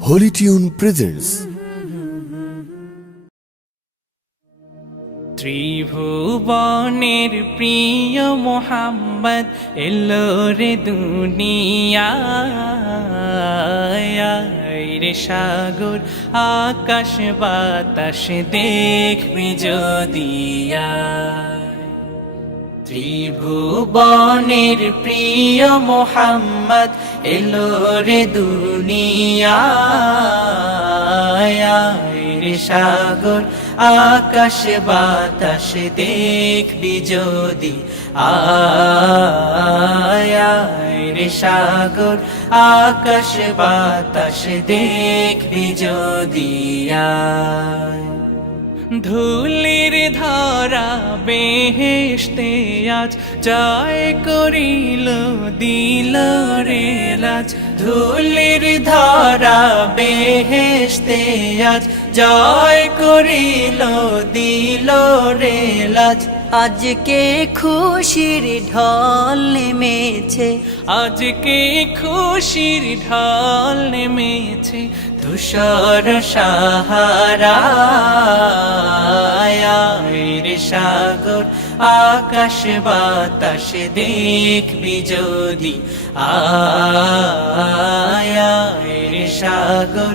Holi tune presents ত্রিভুবনের প্রিয় মোহাম্মদ এলো রে দুনিয়ায় রে সাগর আকাশ বাতাস দেখবি যদিয়া ত্রিভুবনের প্রিয় মোহাম্মদ এলো রে দুনিয়ায় সাগর, আকাশ বাতাস দেখবি যদি। আয় সাগর, আকাশ বাতাস দেখবি যদি। আয়। ধুলির ধারা বেহেশতে আজ জয় করিল দিল রে লাজ ধুলির ধারা বেহেশতে আজ জয় করিল, দিল রে লাজ। আজকে খুশির ঢল নেমেছে। আজকে খুশির ঢল নেমেছে ধূসর সাহারা সাগর, আকাশ বাতাস দেখবি যদি। আয় রে সাগর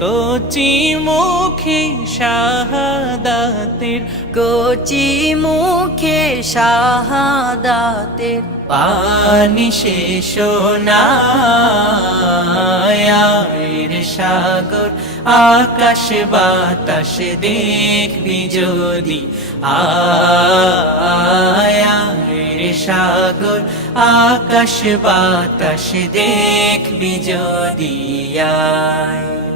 কচি মুখে শাহাদাতের, কচি মুখে শাহাদাতের পানি শেষ নায়ের সাগর, আকাশ বাতাস দেখবি যদি। আয়ের সাগর, আকাশ বাতাস দেখবি যদি, আয়।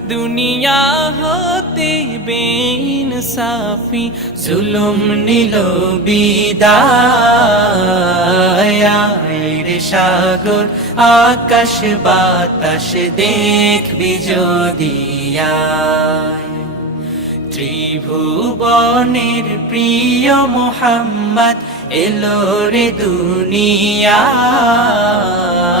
দুনিয়া হতে বেইনসাফি, জুলুম নিল বিদায় রে সাগর, আকাশ বাতাস দেখবি যদি। ত্রিভুবনের প্রিয় মোহাম্মদ এলো রে দুনিয়ায় রে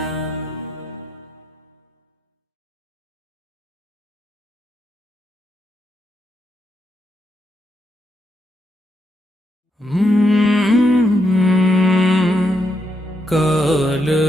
കാല